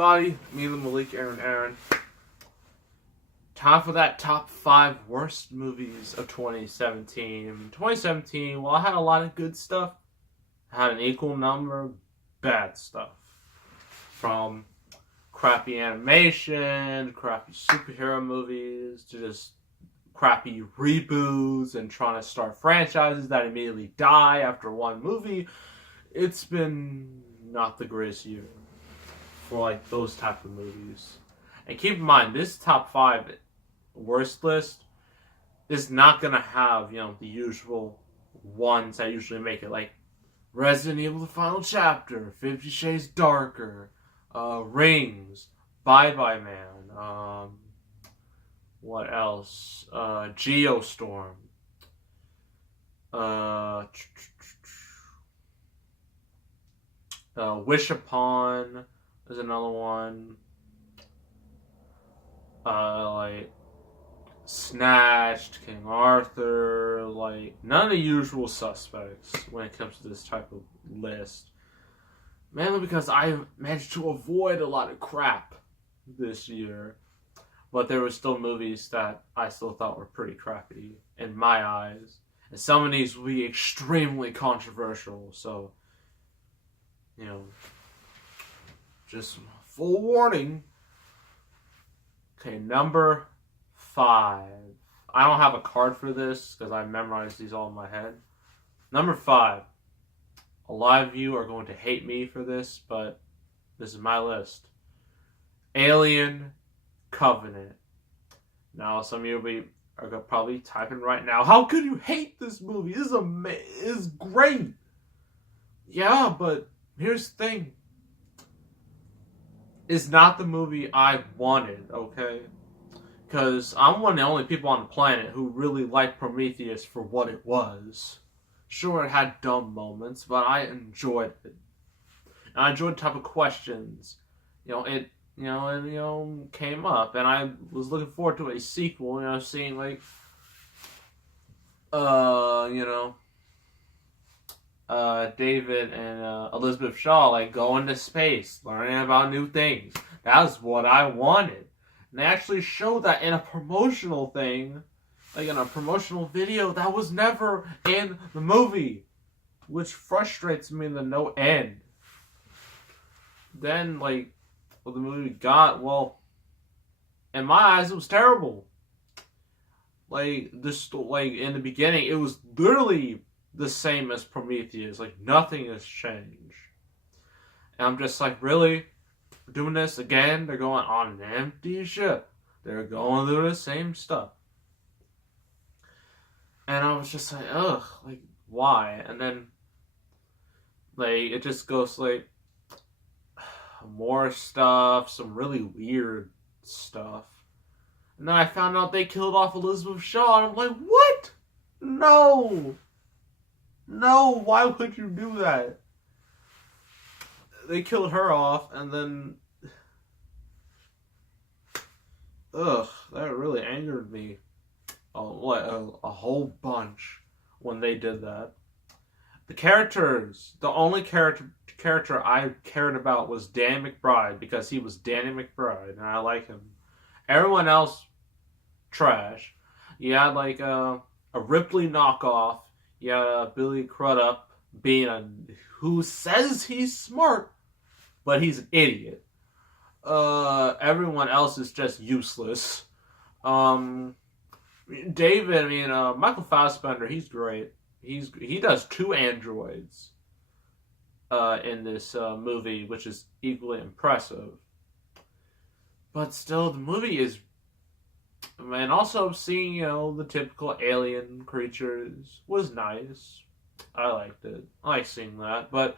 everybody? Me, the Malik, Aaron. Time for that top 5 worst movies of 2017. 2017, well, I had a lot of good stuff. I had an equal number of bad stuff. From crappy animation, crappy superhero movies, to just crappy reboots and trying to start franchises that immediately die after one movie. It's been not the greatest year for like those type of movies. And keep in mind, this top 5 worst list is not gonna have, the usual ones that usually make it, like Resident Evil: The Final Chapter, 50 Shades Darker, Rings, Bye Bye Man, what else? Geostorm, Wish Upon is another one. Like Snatched, King Arthur, like none of the usual suspects when it comes to this type of list. Mainly because I managed to avoid a lot of crap this year. But there were still movies that I still thought were pretty crappy in my eyes. And some of these will be extremely controversial, so just full warning. Okay, number 5. I don't have a card for this because I memorized these all in my head. Number 5. A lot of you are going to hate me for this, but this is my list. Alien Covenant. Now, some of you are probably typing right now, how could you hate this movie? This is great. Yeah, but here's the thing. It's not the movie I wanted, okay? Because I'm one of the only people on the planet who really liked Prometheus for what it was. Sure, it had dumb moments, but I enjoyed it. And I enjoyed the type of questions. It came up, and I was looking forward to a sequel, seeing, like, David and Elizabeth Shaw, like, go into space, learning about new things. That was what I wanted. And they actually showed that in a promotional thing, like in a promotional video that was never in the movie, which frustrates me to no end. Then, like, what the movie got, well, in my eyes, it was terrible. Like, in the beginning, it was literally the same as Prometheus. Like, nothing has changed. And I'm just like, really? We're doing this again? They're going on an empty ship. They're going through the same stuff. And I was just like, ugh, like, why? And then, like, it just goes, like, more stuff, some really weird stuff. And then I found out they killed off Elizabeth Shaw, and I'm like, what? No, why would you do that? They killed her off, and then, ugh, that really angered me a whole bunch when they did that. The characters, the only character I cared about was Danny McBride, because he was Danny McBride, and I like him. Everyone else, trash. You had, like, a Ripley knockoff. You had Billy Crudup who says he's smart, but he's an idiot. Everyone else is just useless. David, Michael Fassbender, he's great. He does 2 androids in this movie, which is equally impressive. But still, the movie is... And also seeing, the typical alien creatures was nice. I liked it. I like seeing that. But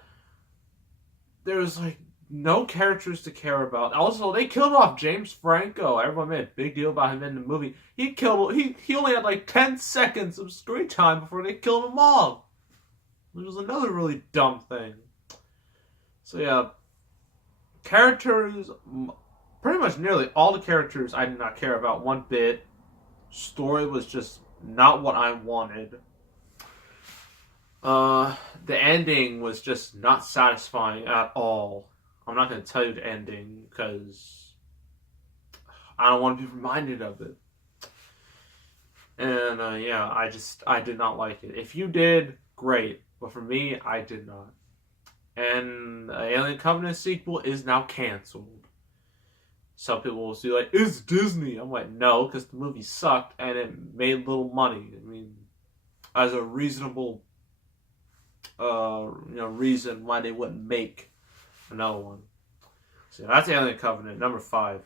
there's, like, no characters to care about. Also, they killed off James Franco. Everyone made a big deal about him in the movie. He only had, like, 10 seconds of screen time before they killed him off. Which was another really dumb thing. So, yeah. Characters... Pretty much nearly all the characters I did not care about one bit. Story was just not what I wanted. The ending was just not satisfying at all. I'm not going to tell you the ending because I don't want to be reminded of it. And yeah, I did not like it. If you did, great. But for me, I did not. And Alien Covenant sequel is now canceled. Some people will see like, it's Disney. I'm like, no, because the movie sucked and it made little money. I mean, as a reasonable, reason why they wouldn't make another one. So that's Alien Covenant. Number 5,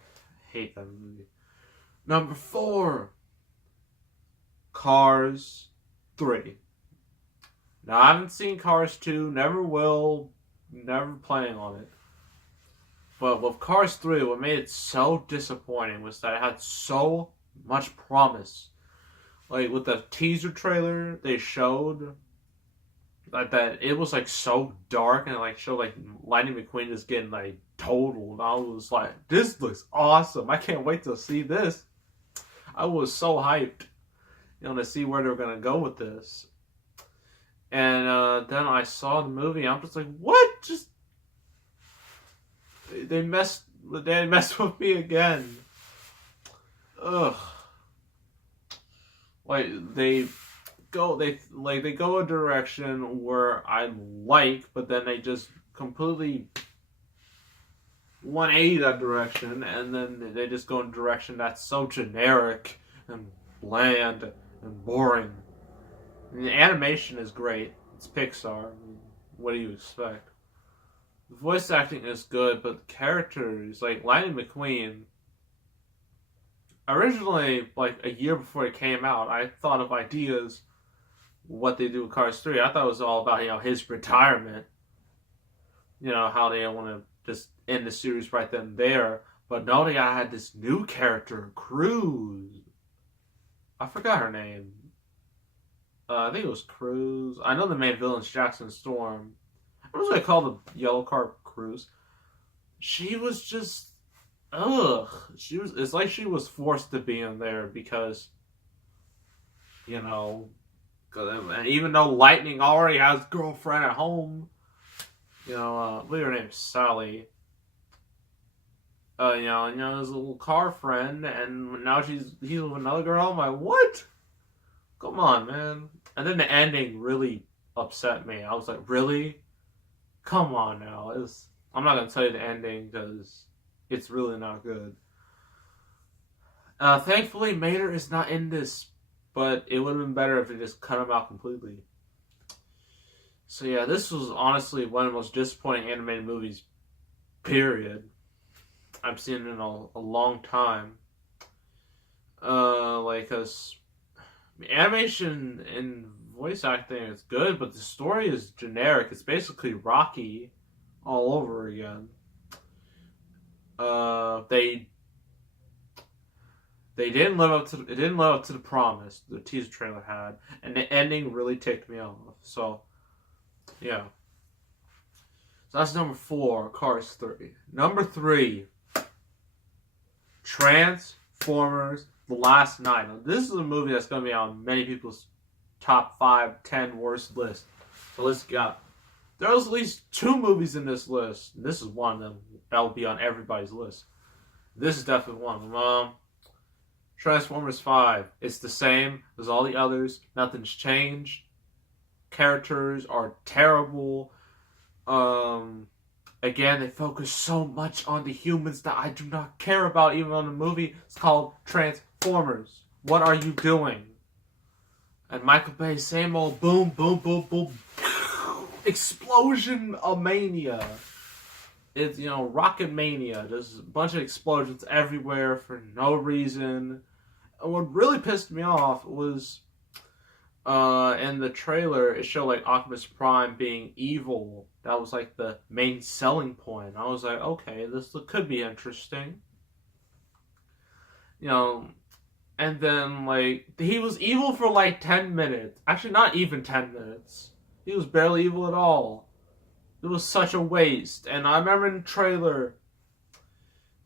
hate that movie. Number 4, Cars 3. Now I haven't seen Cars 2. Never will. Never planning on it. But with Cars 3, what made it so disappointing was that it had so much promise. Like, with the teaser trailer they showed, that it was, like, so dark, and, like, showed, like, Lightning McQueen just getting, like, totaled. And I was like, this looks awesome. I can't wait to see this. I was so hyped, to see where they were going to go with this. And then I saw the movie, I'm just like, what? Just... They messed with me again. Ugh. Like they go a direction where I like, but then they just completely 180 that direction, and then they just go in a direction that's so generic and bland and boring. And the animation is great. It's Pixar. I mean, what do you expect? The voice acting is good, but the characters, like Lightning McQueen, originally, like a year before it came out, I thought of ideas what they do with Cars 3. I thought it was all about, his retirement. How they want to just end the series right then and there. But no, they had this new character, Cruz. I forgot her name. I think it was Cruz. I know the main villain's Jackson Storm. What was it called? The yellow car Cruz. She was just, it's like she was forced to be in there because, even though Lightning already has a girlfriend at home, I believe her name's Sally. His little car friend, and now he's with another girl. I'm like, what? Come on, man. And then the ending really upset me. I was like, really? Come on now. I'm not going to tell you the ending because it's really not good. Thankfully, Mater is not in this, but it would have been better if they just cut him out completely. So yeah, this was honestly one of the most disappointing animated movies, period, I've seen in a long time. Because animation and voice acting is good, but the story is generic. It's basically Rocky all over again. They didn't live up to the promise the teaser trailer had, and the ending really ticked me off. So, yeah. So that's number 4, Cars 3. Number 3, Transformers: The Last Night. Now, this is a movie that's going to be on many people's top 5, 10 worst list. So let's go. There's at least 2 movies in this list. This is one of them. That will be on everybody's list. This is definitely one of them. Transformers 5. It's the same as all the others. Nothing's changed. Characters are terrible. Again, they focus so much on the humans that I do not care about, even on the movie. It's called Transformers. What are you doing? And Michael Bay, same old boom, boom, boom, boom. Explosion of mania. It's, rocket mania. There's a bunch of explosions everywhere for no reason. And what really pissed me off was, in the trailer, it showed, like, Optimus Prime being evil. That was, like, the main selling point. I was like, okay, this could be interesting. And then, like, he was evil for, like, 10 minutes. Actually, not even 10 minutes. He was barely evil at all. It was such a waste. And I remember in the trailer,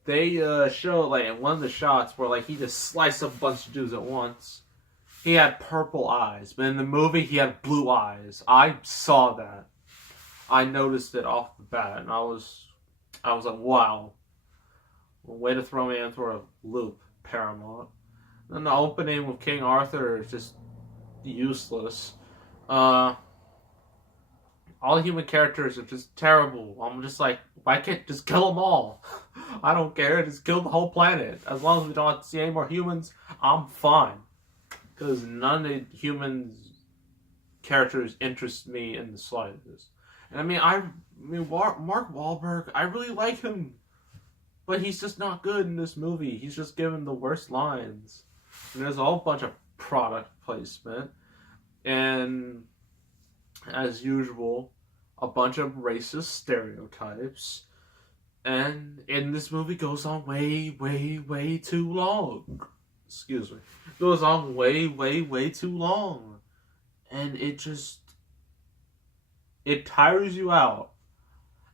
they showed, like, in one of the shots where, like, he just sliced up a bunch of dudes at once. He had purple eyes. But in the movie, he had blue eyes. I saw that. I noticed it off the bat. And I was I was like, wow, way to throw me into a loop, Paramount. And the opening with King Arthur is just useless. Uh, all the human characters are just terrible. I'm just like, why can't just kill them all? I don't care. Just kill the whole planet. As long as we don't have to see any more humans, I'm fine. Because none of the humans' characters interest me in the slightest. And Mark Wahlberg, I really like him. But he's just not good in this movie. He's just given the worst lines. And there's a whole bunch of product placement. And as usual, a bunch of racist stereotypes. And this movie goes on way, way, way too long. Excuse me. It goes on way, way, way too long. And it tires you out.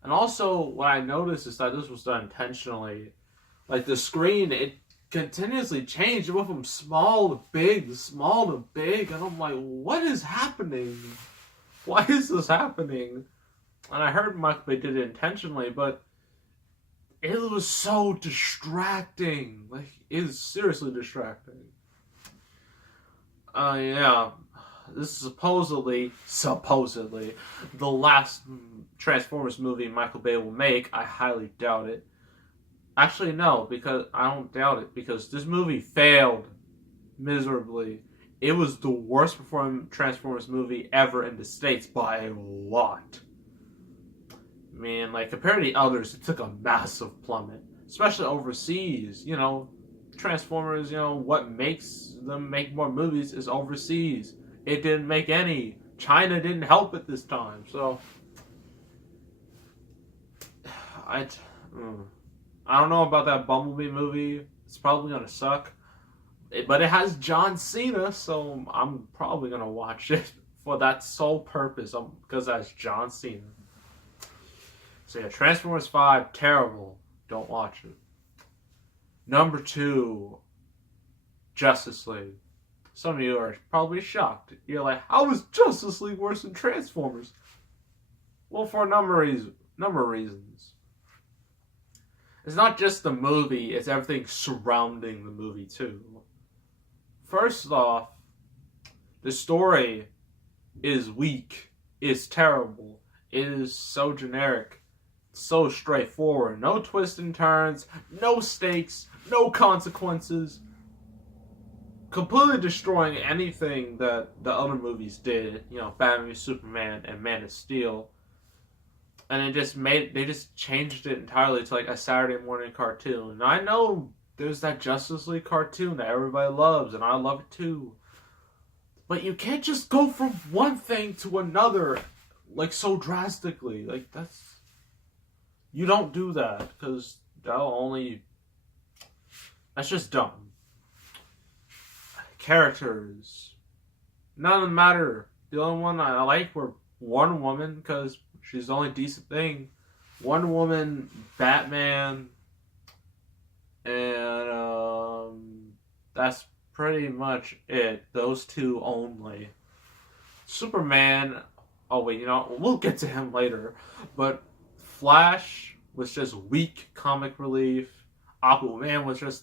And also, what I noticed is that this was done intentionally. Like, the screen, it continuously changed. It went from small to big, small to big. And I'm like, what is happening? Why is this happening? And I heard Michael Bay did it intentionally, but it was so distracting. Like, it is seriously distracting. Yeah. This is supposedly, the last Transformers movie Michael Bay will make. I highly doubt it. Actually, no, because I don't doubt it, because this movie failed miserably. It was the worst performing Transformers movie ever in the States by a lot. I mean, like, compared to the others, it took a massive plummet. Especially overseas, Transformers, what makes them make more movies is overseas. It didn't make any. China didn't help it this time, so I don't know about that Bumblebee movie. It's probably gonna suck, but it has John Cena, so I'm probably gonna watch it for that sole purpose, because that's John Cena. So yeah, Transformers 5, terrible. Don't watch it. Number 2, Justice League. Some of you are probably shocked. You're like, how is Justice League worse than Transformers? Well, for a number of reasons. It's not just the movie, it's everything surrounding the movie too. First off, the story is weak. It's terrible. It is so generic. So straightforward. No twists and turns. No stakes. No consequences. Completely destroying anything that the other movies did. Batman v Superman and Man of Steel. And they just changed it entirely to like a Saturday morning cartoon. And I know there's that Justice League cartoon that everybody loves, and I love it too. But you can't just go from one thing to another, like, so drastically. Like, you don't do that, because that's just dumb. Characters, none of them matter. The only one I like were Wonder Woman, because she's the only decent thing. Wonder Woman, Batman, and that's pretty much it. Those two only. Superman, oh wait, we'll get to him later. But Flash was just weak comic relief. Aquaman was just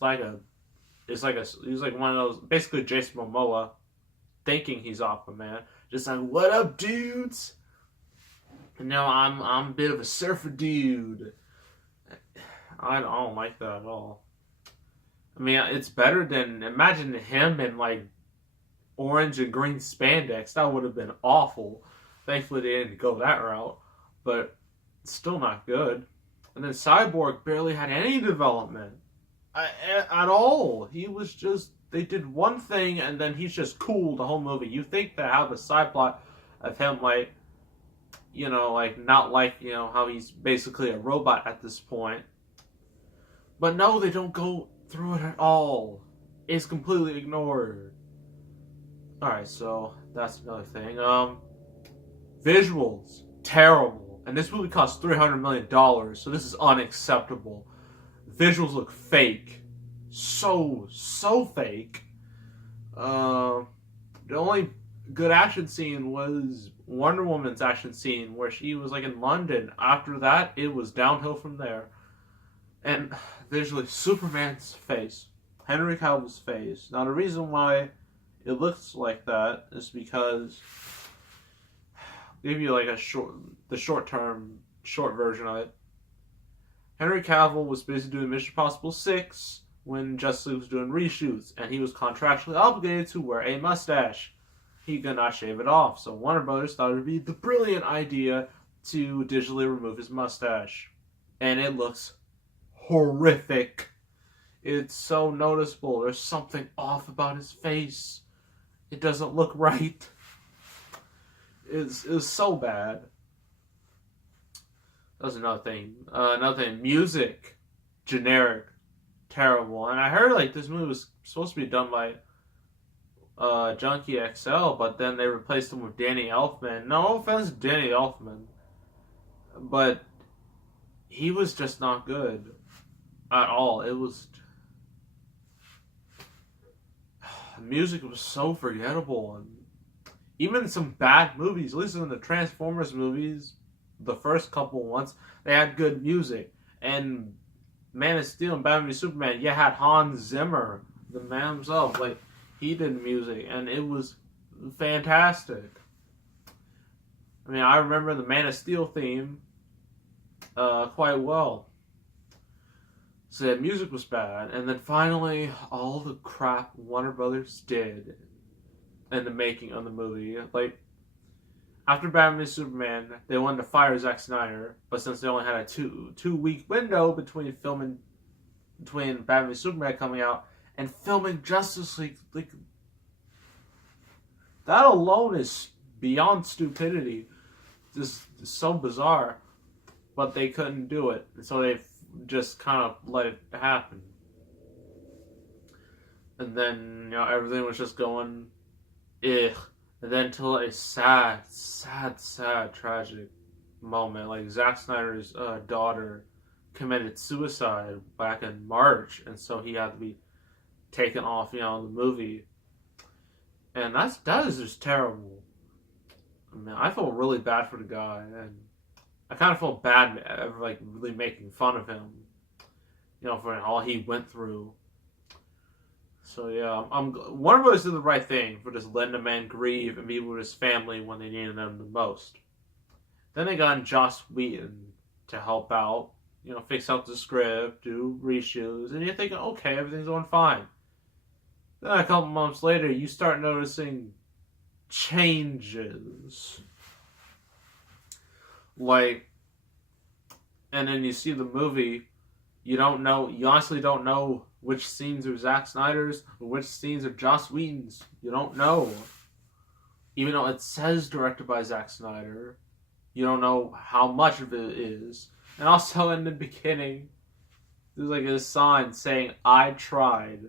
he's like one of those, basically Jason Momoa, thinking he's Aquaman. Just like, what up, dudes? I'm a bit of a surfer dude. I don't like that at all. I mean, it's better than, imagine him in like orange and green spandex. That would have been awful. Thankfully they didn't go that route, but it's still not good. And then Cyborg barely had any development at all. He was just, they did one thing and then he's just cool the whole movie. You think they have a side plot of him how he's basically a robot at this point. But no, they don't go through it at all. It's completely ignored. Alright, so that's another thing. Visuals, terrible. And this movie cost $300 million, so this is unacceptable. Visuals look fake. So fake. The only good action scene was Wonder Woman's action scene where she was like in London. After that, it was downhill from there. And there's like Superman's face, Henry Cavill's face. Now the reason why it looks like that is because I'll give you like the short version of it. Henry Cavill was busy doing Mission Impossible 6 when Justice League was doing reshoots, and he was contractually obligated to wear a mustache. He could not shave it off, so Warner Brothers thought it would be the brilliant idea to digitally remove his mustache. And it looks horrific. It's so noticeable. There's something off about his face. It doesn't look right. It's so bad. That was another thing. Music, generic, terrible. And I heard like this movie was supposed to be done by Junkie XL, but then they replaced him with Danny Elfman. No offense to Danny Elfman, but he was just not good at all. It was music was so forgettable, and even some bad movies, at least in the Transformers movies, the first couple ones, they had good music. And Man of Steel and Batman v Superman, you had Hans Zimmer, the man himself, like, he did music, and it was fantastic. I mean, I remember the Man of Steel theme quite well. So the music was bad, and then finally, all the crap Warner Brothers did in the making of the movie, like, after Batman v Superman, they wanted to fire Zack Snyder, but since they only had a two-week window between Batman v Superman coming out and filming Justice League, like, that alone is beyond stupidity. Just so bizarre, but they couldn't do it, so they just kind of let it happen. And then everything was just going, ugh. And then until a sad, tragic moment, like Zack Snyder's daughter committed suicide back in March, and so he had to be taken off, the movie. And that is just terrible. I mean, I feel really bad for the guy, and I kind of feel bad, like, really making fun of him, for all he went through. So yeah, Warner Brothers did the right thing for just letting a man grieve and be with his family when they needed him the most. Then they got Joss Whedon to help out, fix out the script, do reshoots, and you're thinking, okay, everything's going fine. Then a couple months later, you start noticing changes. Like, and then you see the movie, you honestly don't know which scenes are Zack Snyder's or which scenes are Joss Whedon's. You don't know. Even though it says directed by Zack Snyder, you don't know how much of it is. And also in the beginning, there's like a sign saying, I tried.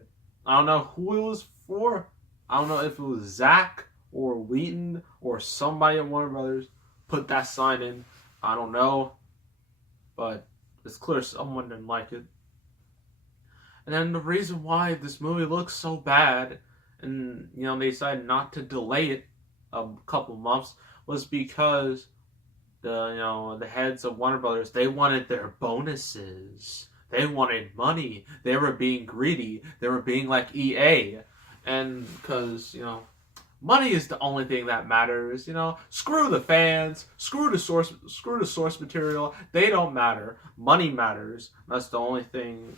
I don't know who it was for. I don't know if it was Zack or Whedon or somebody at Warner Brothers put that sign in. I don't know. But it's clear someone didn't like it. And then the reason why this movie looks so bad, and they decided not to delay it a couple months, was because the heads of Warner Brothers, they wanted their bonuses. They wanted money. They were being greedy. They were being like EA, and because money is the only thing that matters. Screw the fans. Screw the source material. They don't matter. Money matters. That's the only thing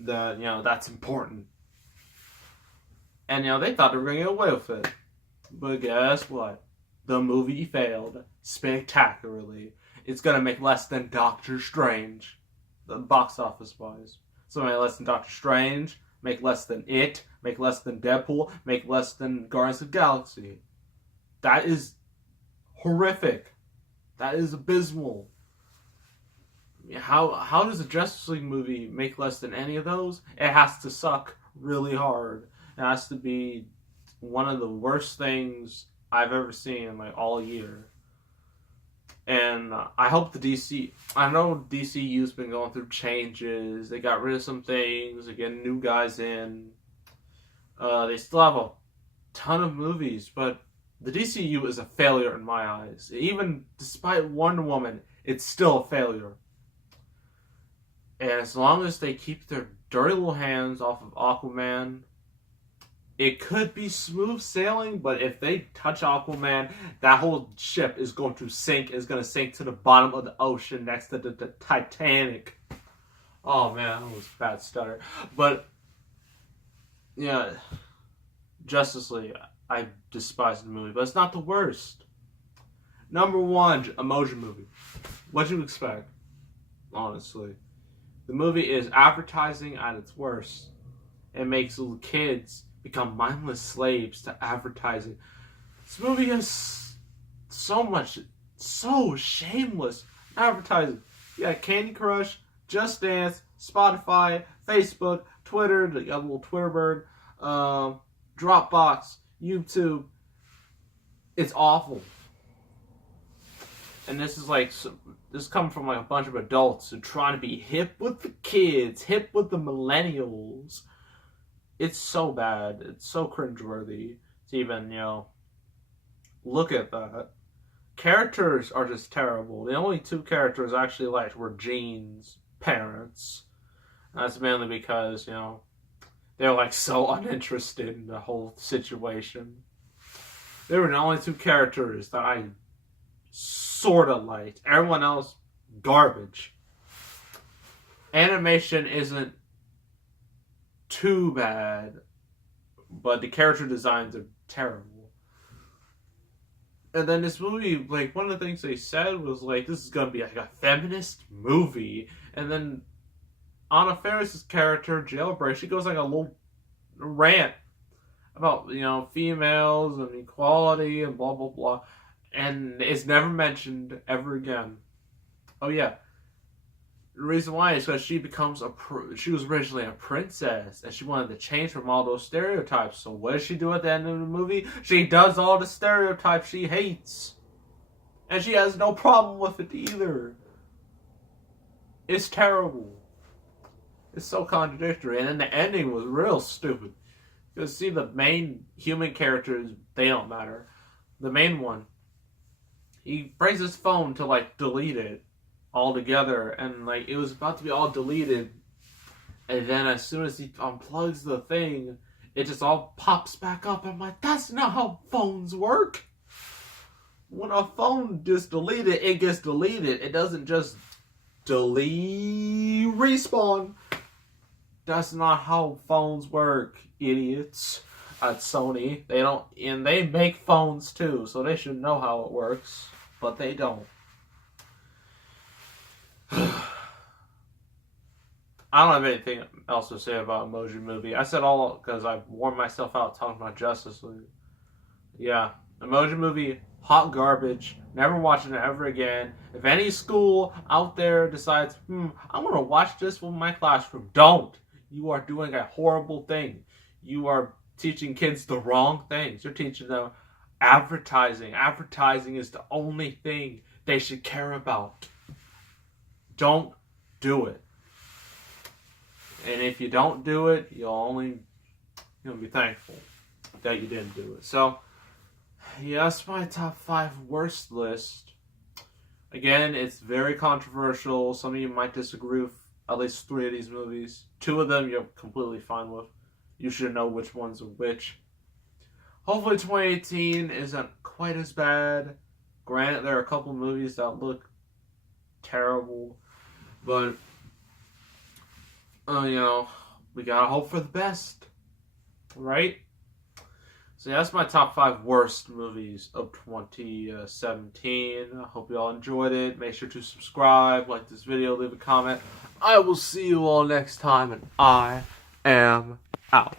that that's important. And they thought they were gonna get away with it, but guess what? The movie failed spectacularly. It's gonna make less than Doctor Strange, the box office wise. So make less than Doctor Strange, make less than It, make less than Deadpool, make less than Guardians of the Galaxy. That is horrific. That is abysmal. How does a Justice League movie make less than any of those? It has to suck really hard. It has to be one of the worst things I've ever seen like all year. And I hope I know DCU's been going through changes. They got rid of some things. They're getting new guys in. They still have ton of movies, but the DCU is a failure in my eyes. Even despite Wonder Woman, it's still a failure. And as long as they keep their dirty little hands off of Aquaman, it could be smooth sailing, but if they touch Aquaman, that whole ship is going to sink. It's going to sink to the bottom of the ocean next to the Titanic. Oh man, that was a bad stutter. But, yeah, Justice League, I despise the movie, but it's not the worst. Number 1, Emoji Movie. What'd you expect? Honestly. The movie is advertising at its worst. It makes little kids become mindless slaves to advertising. This movie is so shameless advertising. You got Candy Crush, Just Dance, Spotify, Facebook, Twitter, the little Twitter bird, Dropbox, YouTube. It's awful. And this is coming from like a bunch of adults who are trying to be hip with the kids, hip with the millennials. It's so bad. It's so cringeworthy to even, look at that. Characters are just terrible. The only 2 characters I actually liked were Jean's parents. And that's mainly because, they're like so uninterested in the whole situation. They were the only 2 characters that I sort of liked. Everyone else, garbage. Animation isn't too bad, but the character designs are terrible. And then this movie, like, one of the things they said was, like, this is gonna be like a feminist movie. And then Anna Faris's character, Jailbreak, she goes like a little rant about, females and equality and blah, blah, blah. And it's never mentioned ever again. Oh, yeah. The reason why is because she was originally a princess, and she wanted to change from all those stereotypes. So what does she do at the end of the movie? She does all the stereotypes she hates. And she has no problem with it either. It's terrible. It's so contradictory. And then the ending was real stupid. Because see, the main human characters, they don't matter. The main one, he brings his phone to, like, delete it altogether, and, like, it was about to be all deleted, and then as soon as he unplugs the thing, it just all pops back up. I'm like, that's not how phones work. When a phone gets deleted, it gets deleted. It doesn't just respawn. That's not how phones work, idiots. At Sony, they don't, and they make phones too, so they should know how it works, but they don't. I don't have anything else to say about Emoji Movie. I said all because I wore myself out talking about Justice League. Yeah, Emoji Movie, hot garbage. Never watching it ever again. If any school out there decides, I'm gonna watch this with my classroom, don't. You are doing a horrible thing. You are teaching kids the wrong things. You're teaching them advertising. Advertising is the only thing they should care about. Don't do it. And if you don't do it, you'll be thankful that you didn't do it. So, yeah, that's my top 5 worst list. Again, it's very controversial. Some of you might disagree with at least 3 of these movies. 2 of them you're completely fine with. You should know which ones are which. Hopefully 2018 isn't quite as bad. Granted, there are a couple movies that look terrible. But, we gotta hope for the best. Right? So yeah, that's my top 5 worst movies of 2017. I hope you all enjoyed it. Make sure to subscribe, like this video, leave a comment. I will see you all next time, and I am out.